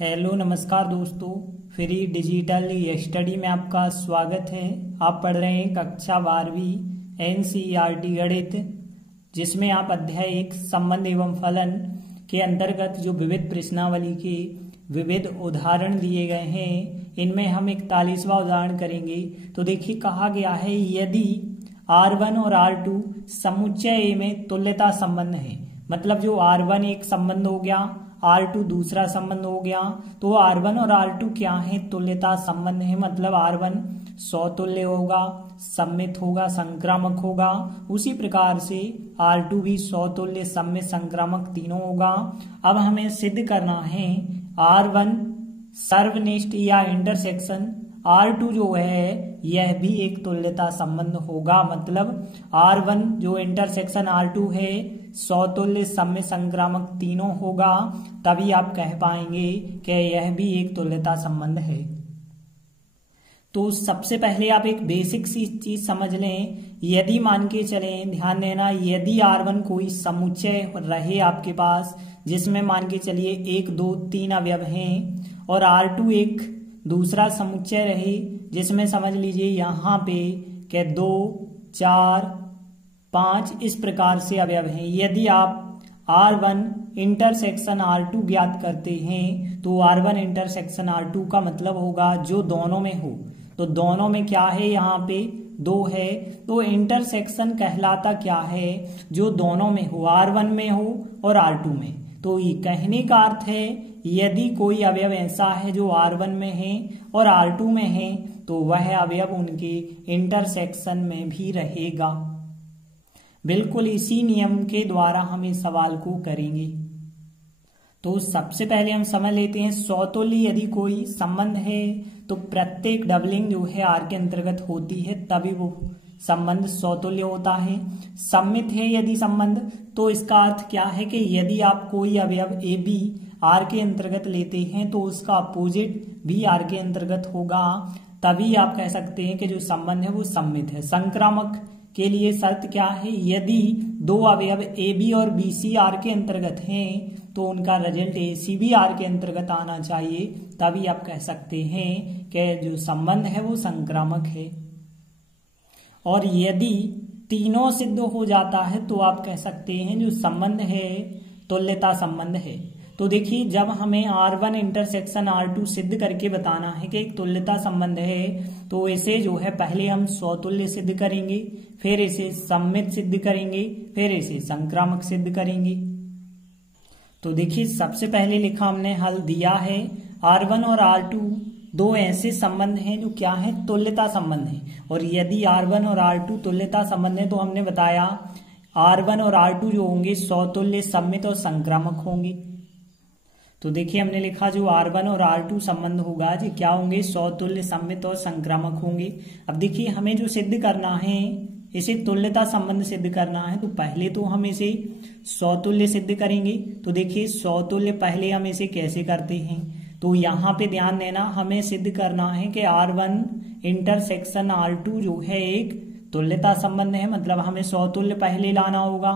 Hello नमस्कार दोस्तों, free digital study में आपका स्वागत है। आप पढ़ रहे हैं कक्षा 12वीं एनसीईआरटी गणित, जिसमें आप अध्याय 1 संबंध एवं फलन के अंतर्गत जो विविध प्रश्नावली के विविध उदाहरण दिए गए हैं, इनमें हम 41वां उदाहरण करेंगे। तो देखिए, कहा गया है यदि R1 और R2 समुच्चय A में तुल्यता संबंध है, मतलब जो R1 एक संबंध हो गया, R2 दूसरा संबंध हो गया, तो R1 और R2 क्या है? तुल्यता संबंध है। मतलब R1 समतुल्य होगा, सममित होगा, संक्रामक होगा। उसी प्रकार से R2 भी समतुल्य, सममित, संक्रामक तीनों होगा। अब हमें सिद्ध करना है R1 सर्वनिष्ठ या इंटरसेक्शन R2 जो है यह भी एक तुल्यता संबंध होगा। मतलब R1 जो इंटरसेक्शन R2 है समतुल्य, सममित, संक्रामक तीनों होगा, तभी आप कह पाएंगे कि यह भी एक तुल्यता संबंध है। तो सबसे पहले आप एक बेसिक सी चीज समझ लें। यदि मान के चलें, ध्यान देना, यदि R1 कोई समुच्चय रहे आपके पास, जिसमें मान के चलिए 1, 2, 3 अवयव हैं, और R2 एक दूसरा समुच्चय रहे जिसमें समझ लीजिए यहाँ पे के 2, 4, 5 इस प्रकार से अवयव हैं। यदि आप R1 इंटरसेक्शन R2 ज्ञात करते हैं, तो R1 इंटरसेक्शन R2 का मतलब होगा जो दोनों में हो। तो दोनों में क्या है? यहाँ पे 2 है, तो इंटरसेक्शन कहलाता क्या है? जो दोनों में हो, R1 में हो और R2 में। तो ये कहने का अर्थ है यदि कोई अवयव ऐसा है जो R1 में है और R2 में है, तो वह अवयव उनके इंटरसेक्शन में भी रहेगा। बिल्कुल इसी नियम के द्वारा हम इस सवाल को करेंगे। तो सबसे पहले हम समझ लेते हैं समतुल्य यदि कोई संबंध है तो प्रत्येक डबलिंग जो है R के अंतर्गत होती है, तभी वो संबंध समतुल्य होता है। सममित है यदि संबंध, तो इसका अर्थ क्या है कि यदि आप कोई अवयव ए बी R के अंतर्गत लेते हैं तो उसका अपोजिट भी R के अंतर्गत होगा, तभी आप कह सकते हैं कि जो संबंध है वो सममित है। संक्रामक के लिए शर्त क्या है? यदि दो अवयव ए बी और बी सी R के अंतर्गत हैं तो उनका रिजल्ट ए सी भी R के अंतर्गत आना चाहिए, तभी आप कह सकते हैं कि जो संबंध है वो संक्रामक है। और यदि तीनों सिद्ध हो जाता है तो आप कह सकते हैं जो संबंध है तुल्यता संबंध है। तो देखिए, जब हमें R1 इंटरसेक्शन R2 सिद्ध करके बताना है कि एक तुल्यता संबंध है, तो इसे जो है पहले हम समतुल्य सिद्ध करेंगे, फिर इसे सममित सिद्ध करेंगे, फिर इसे संक्रामक सिद्ध करेंगे। तो देखिए, सबसे पहले लिखा हमने हल दिया है। R1 और R2 दो ऐसे संबंध हैं जो क्या है? तुल्यता संबंध है। और यदि R1 और R2 तुल्यता संबंध है तो हमने बताया R1 और R2 जो होंगे समतुल्य, सममित और संक्रामक होंगे। तो देखिए, हमने लिखा जो R1 और R2 संबंध होगा जी क्या होंगे? समतुल्य, सममित और संक्रामक होंगे। अब देखिए, हमें जो सिद्ध करना है, इसे तुल्यता संबंध सिद्ध करना है, तो पहले तो हम इसे समतुल्य सिद्ध करेंगे। तो देखिए, समतुल्य पहले हम इसे कैसे करते हैं? तो यहाँ पे ध्यान देना, हमें सिद्ध करना है कि R1 इंटरसेक्शन R2 जो है एक तुल्यता संबंध है। मतलब हमें समतुल्य पहले लाना होगा,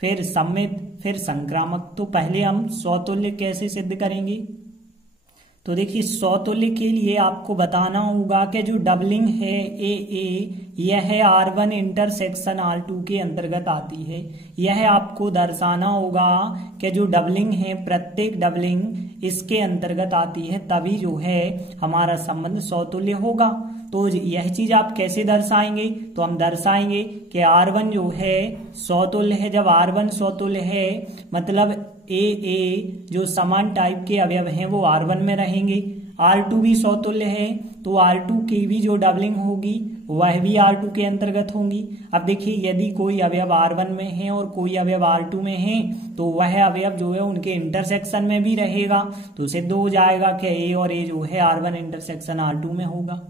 फिर सममित, फिर संक्रामक। तो पहले हम समतुल्य कैसे सिद्ध करेंगे? तो देखिए, समतुल्य के लिए आपको बताना होगा कि जो डबलिंग है ए यह R1 इंटरसेक्शन R2 के अंतर्गत आती है। यह आपको दर्शाना होगा कि जो डबलिंग है, प्रत्येक डबलिंग इसके अंतर्गत आती है, तभी जो है हमारा संबंध समतुल्य होगा। तो यह चीज आप कैसे दर्शाएंगे? तो हम दर्शाएंगे कि R1 जो है समतुल्य है। जब R1 समतुल्य है मतलब ए जो समान टाइप के अवयव हैं वो R1 में रहेंगे। R2 भी समतुल्य है, तो R2 की भी जो डबलिंग होगी वह भी R2 के अंतर्गत होंगी। अब देखिए, यदि कोई अवयव R1 में है और कोई अवयव R2 में है, तो वह अवयव जो है उनके इंटरसेक्शन में भी रहेगा। तो सिद्ध हो जाएगा कि ए और ए जो है R1 इंटरसेक्शन R2 में होगा।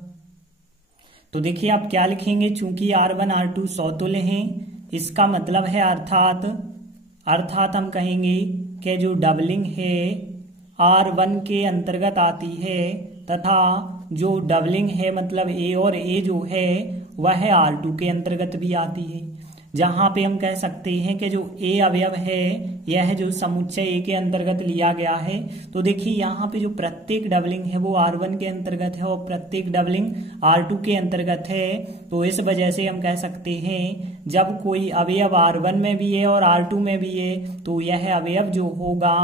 तो देखिए, आप क्या लिखेंगे? चूंकि R1 R2 समतुल्य हैं, इसका मतलब है अर्थात हम कहेंगे कि जो डबलिंग है R1 के अंतर्गत आती है, तथा जो डबलिंग है मतलब ए और ए जो है वह R2 के अंतर्गत भी आती है। जहां पे हम कह सकते हैं कि जो ए अवयव है यह जो समुच्चय ए के अंतर्गत लिया गया है। तो देखिए यहाँ पे जो प्रत्येक डबलिंग है वो R1 के अंतर्गत है और प्रत्येक डबलिंग R2 के अंतर्गत है। तो इस वजह से हम कह सकते हैं जब कोई अवयव R1 में भी है और R2 में भी है तो यह अवयव जो होगा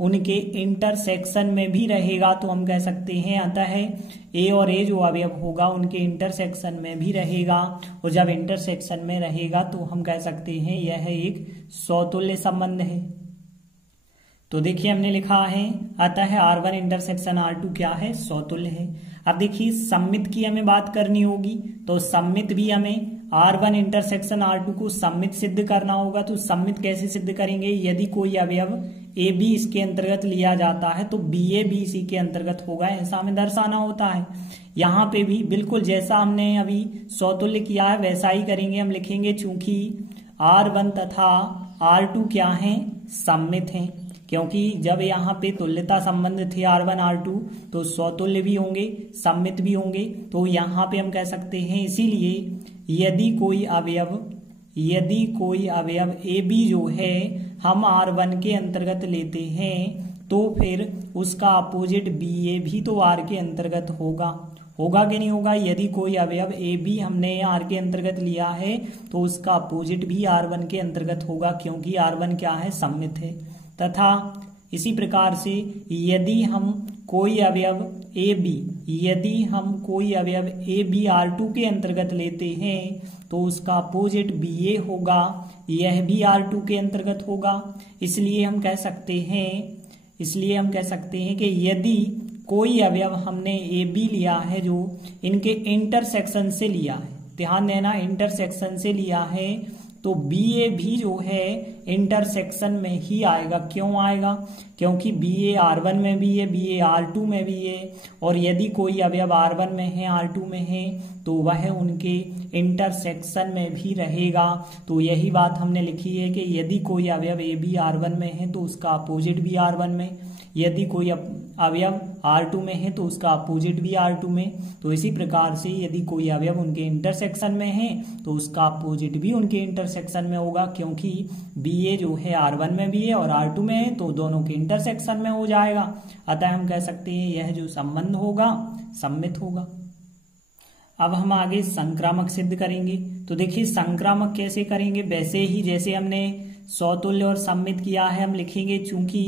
उनके इंटरसेक्शन में भी रहेगा। तो हम कह सकते हैं अतः ए और ए जो अवयव होगा उनके इंटरसेक्शन में भी रहेगा, और जब इंटरसेक्शन में रहेगा तो हम कह सकते हैं यह एक समतुल्य संबंध है। तो देखिए हमने लिखा है अतः R1 इंटरसेक्शन R2 क्या है, समतुल्य है। अब देखिए सममित की हमें बात करनी होगी, तो सममित भी हमें R1 इंटरसेक्शन R2 को सममित सिद्ध करना होगा। तो सममित कैसे सिद्ध करेंगे, यदि कोई अवयव ए बी इसके अंतर्गत लिया जाता है तो बी ए बी सी के अंतर्गत होगा, ऐसा हमें दर्शाना होता है। यहाँ पे भी बिल्कुल जैसा हमने अभी समतुल्य किया है वैसा ही करेंगे। हम लिखेंगे चूंकि R1 तथा R2 क्या हैं, सममित हैं, क्योंकि जब यहाँ पे तुल्यता संबंध थे R1 R2 तो समतुल्य भी होंगे सममित भी होंगे। तो यहाँ पे हम कह सकते हैं इसीलिए यदि कोई अवयव ए बी जो है हम R1 के अंतर्गत लेते हैं तो फिर उसका अपोजिट बी ए भी तो R के अंतर्गत होगा कि नहीं होगा। यदि कोई अवयव ए बी हमने R के अंतर्गत लिया है तो उसका अपोजिट भी R1 के अंतर्गत होगा, क्योंकि R1 क्या है, सममित है। तथा इसी प्रकार से यदि हम कोई अवयव ए बी R2 के अंतर्गत लेते हैं तो उसका अपोजिट बी ए होगा, यह भी R2 के अंतर्गत होगा। इसलिए हम कह सकते हैं कि यदि कोई अवयव हमने ए बी लिया है जो इनके इंटरसेक्शन से लिया है, ध्यान देना इंटरसेक्शन से लिया है, तो बी ए भी जो है इंटरसेक्शन में ही आएगा। क्यों आएगा, क्योंकि बी ए R1 में भी है, बी ए R2 में भी है, और यदि कोई अवयव R1 में है R2 में है तो वह उनके इंटरसेक्शन में भी रहेगा। तो यही बात हमने लिखी है कि यदि कोई अवयव ए बी R1 में है तो उसका अपोजिट भी R1 में, यदि कोई अवयव R2 में है तो उसका अपोजिट भी R2 में। तो इसी प्रकार से यदि कोई अवयव उनके इंटरसेक्शन में है तो उसका अपोजिट भी उनके इंटरसेक्शन में होगा, क्योंकि बी ए जो है R1 में भी है और R2 में है तो दोनों के इंटरसेक्शन में हो जाएगा। अतः हम कह सकते हैं यह जो संबंध होगा सममित होगा। अब हम आगे संक्रामक सिद्ध करेंगे। तो देखिए संक्रामक कैसे करेंगे, वैसे ही जैसे हमने समतुल्य और सममित किया है। हम लिखेंगे चूंकि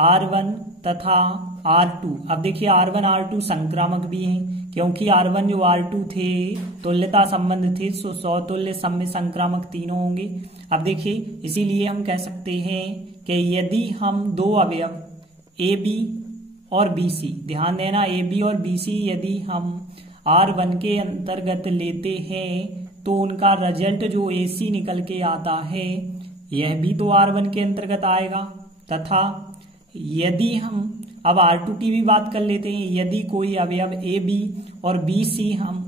R1 तथा R2, अब देखिए R1 R2 संक्रामक भी हैं, क्योंकि R1 जो R2 थे तुल्यता संबंध थे, सो समतुल्य सममित संक्रामक तीनों होंगे। अब देखिए इसीलिए हम कह सकते हैं कि यदि हम दो अवयव ए बी और बी सी, ध्यान देना ए बी और बी सी यदि हम R1 के अंतर्गत लेते हैं तो उनका रिजल्ट जो ए सी निकल के आता है यह भी तो R1 के अंतर्गत आएगा। तथा यदि हम अब R2 की भी बात कर लेते हैं, यदि कोई अवयव ए बी और बी सी हम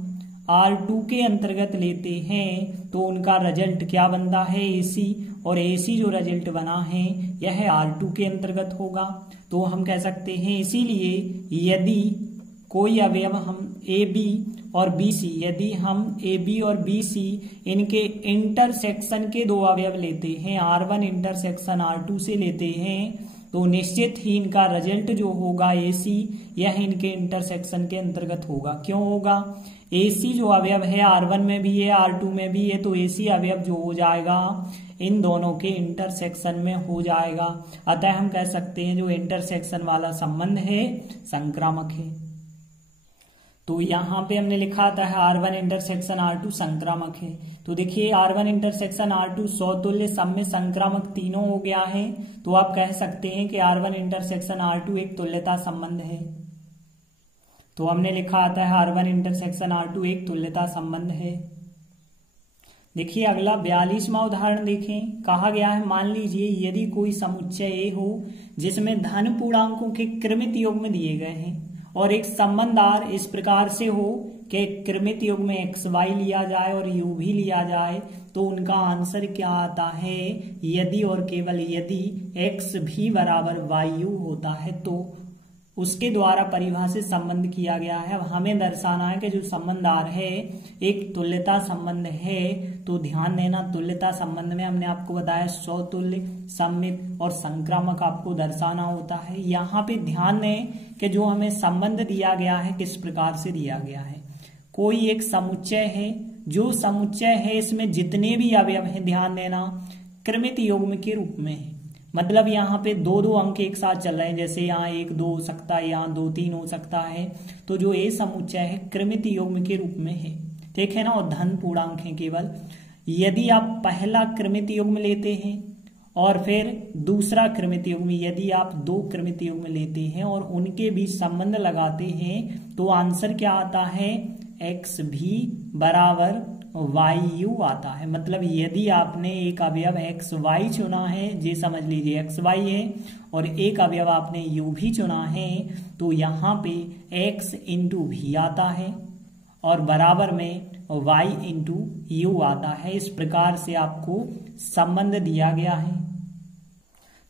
R2 के अंतर्गत लेते हैं तो उनका रिजल्ट क्या बनता है, ए सी, और ए सी जो रिजल्ट बना है यह R2 के अंतर्गत होगा। तो हम कह सकते हैं इसीलिए यदि कोई अवयव हम ए बी और बी सी, यदि हम ए बी और बी सी इनके इंटरसेक्शन के दो अवयव लेते हैं, R1 इंटरसेक्शन R2 से लेते हैं, तो निश्चित ही इनका रिजल्ट जो होगा ए सी यह इनके इंटरसेक्शन के अंतर्गत होगा। क्यों होगा, ए सी जो अवयव है R1 में भी है R2 में भी है, तो ए सी अवयव जो हो जाएगा इन दोनों के इंटरसेक्शन में हो जाएगा। अतः हम कह सकते हैं जो इंटरसेक्शन वाला संबंध है संक्रामक है। तो यहाँ पे हमने लिखा था R1 इंटरसेक्शन R2 संक्रामक है। तो देखिए R1 इंटरसेक्शन R2 समतुल्य सममित संक्रामक तीनों हो गया है। तो आप कह सकते हैं कि R1 इंटरसेक्शन R2 एक तुल्यता संबंध है। तो हमने लिखा आता है R1 इंटरसेक्शन R2 एक तुल्यता संबंध है। देखिए अगला 42वां उदाहरण देखें। कहा गया है मान लीजिए यदि कोई समुच्चय ए हो जिसमें धन पूर्णांकों के क्रमित युग्म दिए गए हैं और एक संबंध R इस प्रकार से हो कि क्रमित युग्म में XY लिया जाए और U भी लिया जाए, तो उनका आंसर क्या आता है, यदि और केवल यदि X भी बराबर YU होता है तो उसके द्वारा परिभाषित संबंध किया गया है। अब हमें दर्शाना है कि जो संबंध R है एक तुल्यता संबंध है। तो ध्यान देना, तुल्यता संबंध में हमने आपको बताया स्वतुल्य, सममित और संक्रामक आपको दर्शाना होता है। यहाँ पे ध्यान दें कि जो हमें संबंध दिया गया है किस प्रकार से दिया गया है। कोई एक समुच्चय है, जो समुच्चय है इसमें जितने भी अवयव हैं, ध्यान देना, क्रमित युग्म के रूप में है। मतलब यहाँ पे दो दो अंक एक साथ चल रहे हैं, जैसे यहाँ 1 2 हो सकता है, यहाँ 2 3 हो सकता है। तो जो ये समुच्चय है क्रमित युग्म के रूप में है, ठीक है ना, और धन पूर्णांक है केवल। यदि आप पहला क्रमित युग्म लेते हैं और फिर दूसरा क्रमित युग्म, यदि आप 2 क्रमित युग्म लेते हैं और उनके बीच संबंध लगाते हैं तो आंसर क्या आता है, एक्स भी बराबर वाई यू आता है। मतलब यदि आपने एक अवयव एक्स वाई चुना है, ये समझ लीजिए एक्स वाई है, और एक अवयव आपने यू भी चुना है, तो यहाँ पे एक्स इंटू भी आता है और बराबर में वाई इंटू यू आता है। इस प्रकार से आपको संबंध दिया गया है।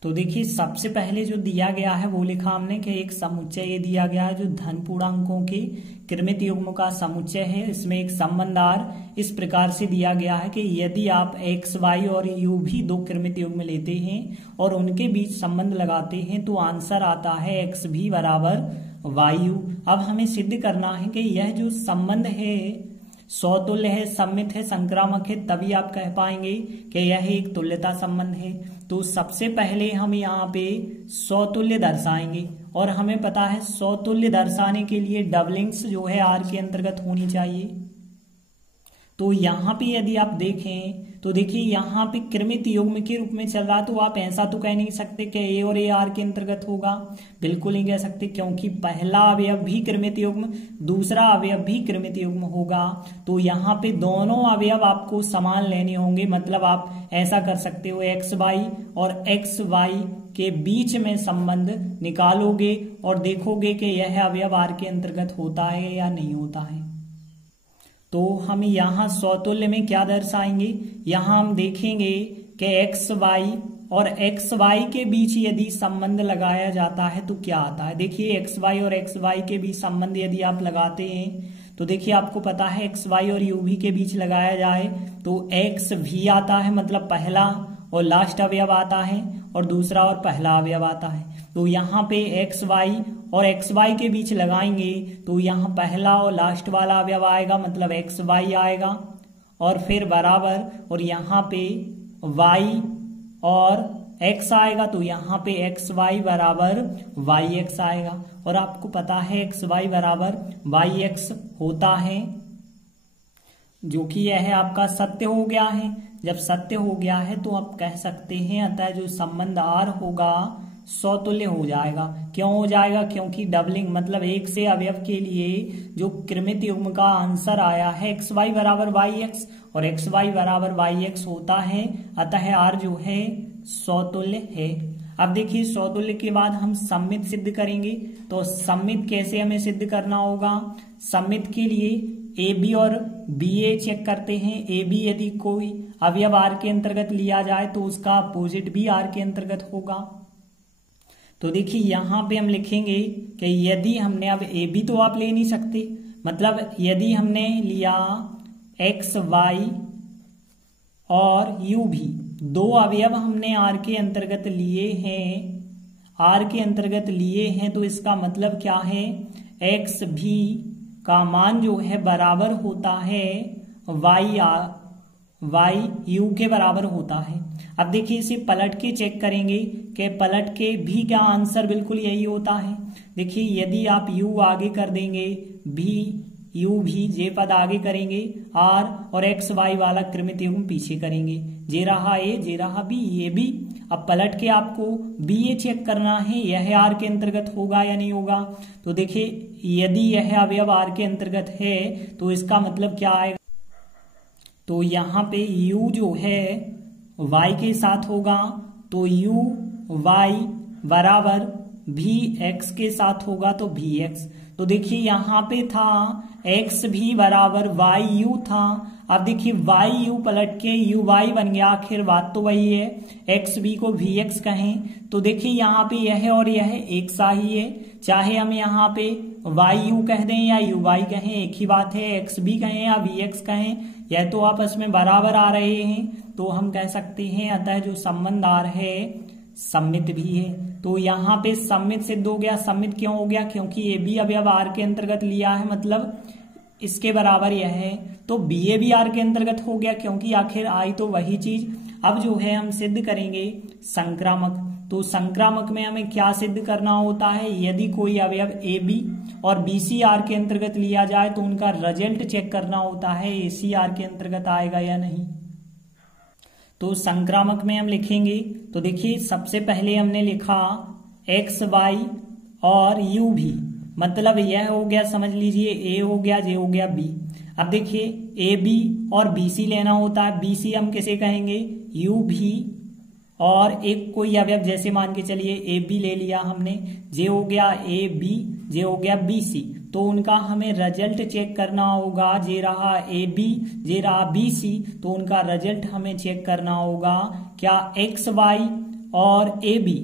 तो देखिए सबसे पहले जो दिया गया है वो लिखा हमने कि एक समुच्चय ये दिया गया है जो धन पूर्णांकों के क्रमित युग्म का समुच्चय है। इसमें एक संबंध आर इस प्रकार से दिया गया है कि यदि आप एक्स वाई और यू भी 2 क्रमित युग्म लेते हैं और उनके बीच संबंध लगाते हैं तो आंसर आता है एक्स भी बराबर वाई यू। अब हमें सिद्ध करना है कि यह जो संबंध है स्वतुल्य है, सममित है, संक्रामक है, तभी आप कह पाएंगे कि यह एक तुल्यता संबंध है। तो सबसे पहले हम यहाँ पे स्वतुल्य दर्शाएंगे और हमें पता है स्वतुल्य दर्शाने के लिए डबलिंग्स जो है आर के अंतर्गत होनी चाहिए। तो यहाँ पे यदि आप देखें तो देखिए यहाँ पे क्रमित युग्म के रूप में चल रहा है, तो आप ऐसा तो कह नहीं सकते कि ए और ए आर के अंतर्गत होगा, बिल्कुल नहीं कह सकते, क्योंकि पहला अवयव भी क्रमित युग्म, दूसरा अवयव भी क्रमित युग्म होगा। तो यहाँ पे दोनों अवयव आपको समान लेने होंगे। मतलब आप ऐसा कर सकते हो, एक्स वाई और एक्स वाई के बीच में संबंध निकालोगे और देखोगे कि यह अवयव आर के अंतर्गत होता है या नहीं होता है। तो हम यहाँ स्वतुल्य में क्या दर्शाएंगे, यहाँ हम देखेंगे कि एक्स वाई और एक्स वाई के बीच यदि संबंध लगाया जाता है तो क्या आता है। देखिए एक्स वाई और एक्स वाई के बीच संबंध यदि आप लगाते हैं तो देखिए आपको पता है एक्स वाई और यू भी के बीच लगाया जाए तो एक्स भी आता है, मतलब पहला और लास्ट अवयव आता है, और दूसरा और पहला अवयव आता है। तो यहाँ पे एक्स वाई और एक्स वाई के बीच लगाएंगे तो यहाँ पहला और लास्ट वाला अवयव आएगा, मतलब एक्स वाई आएगा, और फिर बराबर, और यहाँ पे वाई और एक्स आएगा तो यहाँ पे एक्स वाई बराबर वाई एक्स आएगा। और आपको पता है एक्स वाई बराबर वाई एक्स होता है, जो कि यह आपका सत्य हो गया है। जब सत्य हो गया है तो आप कह सकते हैं अतः जो संबंध आर होगा स्वतुल्य हो जाएगा। क्यों हो जाएगा, क्योंकि डबलिंग मतलब एक से अवयव के लिए जो क्रमित युग्म का आंसर आया है एक्स वाई बराबर वाई एक्स और एक्स वाई बराबर वाई एक्स होता है, अतः आर जो है स्वतुल्य है। अब देखिए स्वतुल्य के बाद हम सममित सिद्ध करेंगे। तो सममित कैसे हमें सिद्ध करना होगा, सममित के लिए ए बी और बी ए चेक करते हैं। ए बी यदि कोई अवयव आर के अंतर्गत लिया जाए तो उसका अपोजिट भी आर के अंतर्गत होगा। तो देखिए यहाँ पे हम लिखेंगे कि यदि हमने, अब ए बी तो आप ले नहीं सकते, मतलब यदि हमने लिया एक्स वाई और यू भी, 2 अवयव हमने आर के अंतर्गत लिए हैं, आर के अंतर्गत लिए हैं, तो इसका मतलब क्या है, एक्स भी का मान जो है बराबर होता है वाई यू के बराबर होता है। अब देखिए इसे पलट के चेक करेंगे कि पलट के भी क्या आंसर बिल्कुल यही होता है। देखिए यदि आप यू आगे कर देंगे, भी यू भी जे पद आगे करेंगे, आर और एक्स वाई वाला क्रमित युग्म पीछे करेंगे, जे रहा ए जे रहा बी, ये भी। अब पलट के आपको बी ए चेक करना है यह आर के अंतर्गत होगा या नहीं होगा। तो देखिए यदि यह अवयव आर के अंतर्गत है तो इसका मतलब क्या आएगा, तो यहाँ पे u जो है y के साथ होगा, तो u y बराबर भी x के साथ होगा तो भी x। तो देखिए यहाँ पे था एक्स भी बराबर वाई यू था। अब देखिए वाई यू पलट के यू वाई बन गया, आखिर बात तो वही है, एक्स बी को वी एक्स कहें। तो देखिए यहाँ पे यह और यह एक सा ही है, चाहे हम यहाँ पे वाई यू कह दें या यू वाई कहें एक ही बात है, एक्स बी कहें या वी एक्स कहें, यह तो आपस में बराबर आ रहे हैं, तो हम कह सकते हैं अतः जो संबंध आर है सममित भी है। तो यहाँ पे सममित सिद्ध हो गया। सममित क्यों हो गया? क्योंकि ए बी अवयव आर के अंतर्गत लिया है, मतलब इसके बराबर यह है, तो बी ए भी आर के अंतर्गत हो गया, क्योंकि आखिर आई तो वही चीज। अब जो है हम सिद्ध करेंगे संक्रामक। तो संक्रामक में हमें क्या सिद्ध करना होता है? यदि कोई अवयव ए बी और बी सी आर के अंतर्गत लिया जाए तो उनका रिजल्ट चेक करना होता है, ए सी आर के अंतर्गत आएगा या नहीं। तो संक्रामक में हम लिखेंगे, तो देखिए सबसे पहले हमने लिखा एक्स वाई और यू भी, मतलब यह हो गया, समझ लीजिए ए हो गया, जे हो गया बी। अब देखिए ए बी और बी सी लेना होता है, बी सी हम किसे कहेंगे? यू भी, और एक कोई अवयव जैसे मान के चलिए ए बी ले लिया हमने, जे हो गया ए बी, जे हो गया बी सी, तो उनका हमें रिजल्ट चेक करना होगा। जे रहा ए बी, जे रहा बी सी, तो उनका रिजल्ट हमें चेक करना होगा, क्या एक्स वाई और ए बी,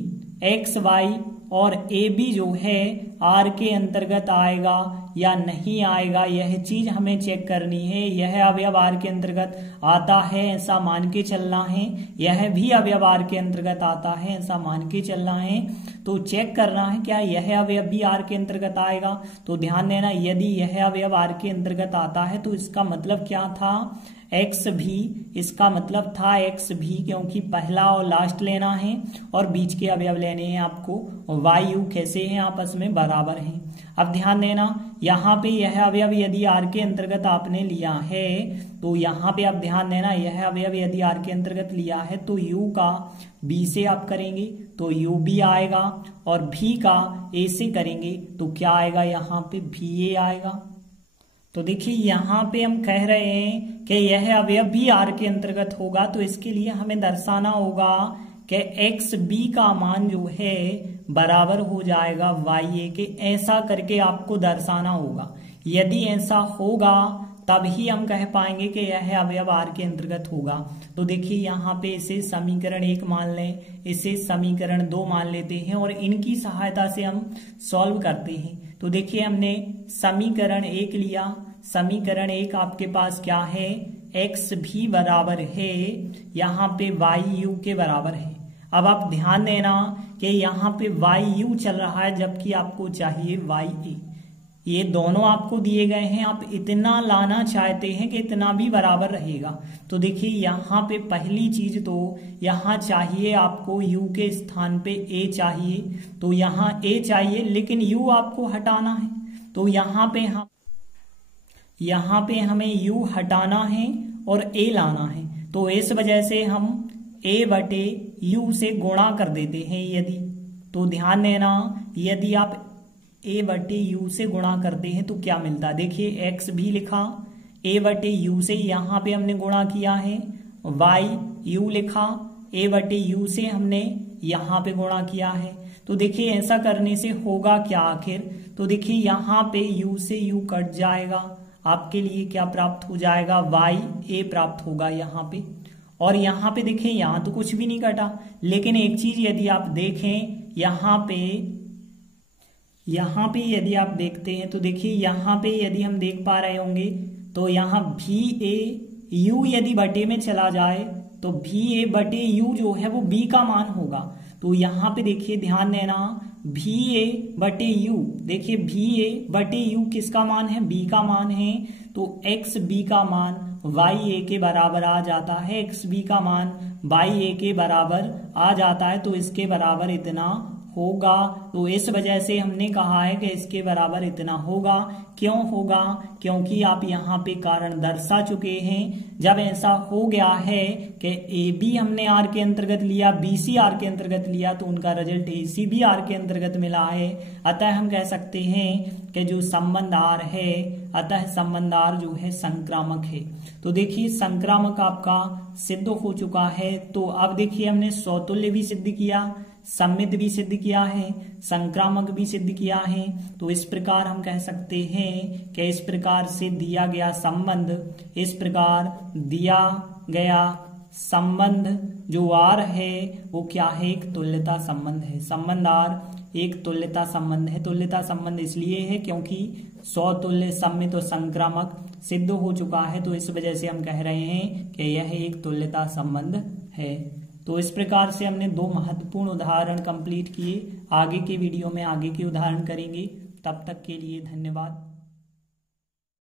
एक्स वाई और ए बी जो है आर के अंतर्गत आएगा या नहीं आएगा, यह चीज हमें चेक करनी है। यह अवयव आर के अंतर्गत आता है ऐसा मान के चलना है, यह भी अवयव आर के अंतर्गत आता है ऐसा मान के चलना है। तो चेक करना है क्या यह अवयव भी आर के अंतर्गत आएगा। तो ध्यान देना, यदि यह अवयव आर के अंतर्गत आता है तो इसका मतलब क्या था? एक्स भी, इसका मतलब था एक्स भी, क्योंकि पहला और लास्ट लेना है और बीच के अवयव लेने हैं आपको। वाई यू कैसे हैं? आपस में बराबर हैं। अब ध्यान देना, यहाँ पे यह अवयव यदि आर के अंतर्गत आपने लिया है, तो यहाँ पे आप ध्यान देना, यह अवयव यदि आर के अंतर्गत लिया है तो यू का बी से आप करेंगे तो यू बी आएगा, और भी का ए से करेंगे तो क्या आएगा? यहाँ पे भी ए आएगा। तो देखिए यहाँ पे हम कह रहे हैं कि यह अवयव भी आर के अंतर्गत होगा, तो इसके लिए हमें दर्शाना होगा कि एक्स बी का मान जो है बराबर हो जाएगा वाई ए के, ऐसा करके आपको दर्शाना होगा। यदि ऐसा होगा तभी हम कह पाएंगे कि यह अवयव आर के अंतर्गत होगा। तो देखिए यहाँ पे इसे समीकरण 1 मान लें, इसे समीकरण 2 मान लेते हैं और इनकी सहायता से हम सॉल्व करते हैं। तो देखिए हमने समीकरण 1 लिया, समीकरण 1 आपके पास क्या है? एक्स भी बराबर है यहाँ पे वाई यू के बराबर है। अब आप ध्यान देना कि यहाँ पे वाई यू चल रहा है जबकि आपको चाहिए वाई ए। ये दोनों आपको दिए गए हैं, आप इतना लाना चाहते हैं कि इतना भी बराबर रहेगा। तो देखिए यहाँ पे पहली चीज तो यहाँ चाहिए आपको u के स्थान पे a चाहिए, तो यहाँ a चाहिए लेकिन u आपको हटाना है, तो यहाँ पे हमें u हटाना है और a लाना है। तो इस वजह से हम a बटे u से गुणा कर देते हैं यदि, तो ध्यान देना यदि आप a बटे यू से गुणा करते हैं तो क्या मिलता है? देखिए x भी लिखा, a बटे यू से यहाँ पे हमने गुणा किया है, y u लिखा, a बटे यू से हमने यहाँ पे गुणा किया है। तो देखिए ऐसा करने से होगा क्या आखिर? तो देखिए यहाँ पे u से u कट जाएगा, आपके लिए क्या प्राप्त हो जाएगा? y a प्राप्त होगा यहाँ पे। और यहाँ पे देखें यहाँ तो कुछ भी नहीं कटा, लेकिन एक चीज यदि आप देखें यहाँ पे यदि आप देखते हैं तो देखिए यहाँ पे यदि हम देख पा रहे होंगे तो यहाँ भी ए यू यदि बटे में चला जाए तो भी ए बटे यू जो है वो बी का मान होगा। तो यहाँ पे देखिए ध्यान देना, भी ए बटे यू, देखिए भी ए बटे यू किसका मान है? बी का मान है। तो एक्स बी का मान वाई ए के बराबर आ जाता है, एक्स बी का मान वाई ए के बराबर आ जाता है, तो इसके बराबर इतना होगा। तो इस वजह से हमने कहा है कि इसके बराबर इतना होगा। क्यों होगा? क्योंकि आप यहाँ पे कारण दर्शा चुके हैं। जब ऐसा हो गया है कि ए बी हमने आर के अंतर्गत लिया, बी सी आर के अंतर्गत लिया, तो उनका रिजल्ट ए सी भी आर के अंतर्गत मिला है। अतः हम कह सकते हैं कि जो संबंध आर है, अतः संबंध आर जो है संक्रामक है। तो देखिए संक्रामक आपका सिद्ध हो चुका है। तो अब देखिए हमने सौतुल्य भी सिद्ध किया, सम्मित भी सिद्ध किया है, संक्रामक भी सिद्ध किया है। तो इस प्रकार हम कह सकते हैं कि इस प्रकार से दिया गया संबंध, इस प्रकार दिया गया संबंध जो आर है वो क्या है, एक तुल्यता संबंध है। संबंध आर एक तुल्यता संबंध है। तुल्यता संबंध इसलिए है क्योंकि स्वतुल्य, सम्मित और संक्रामक सिद्ध हो चुका है, तो इस वजह से हम कह रहे हैं कि यह एक तुल्यता संबंध है। तो इस प्रकार से हमने 2 महत्वपूर्ण उदाहरण कंप्लीट किए। आगे के वीडियो में आगे के उदाहरण करेंगे। तब तक के लिए धन्यवाद।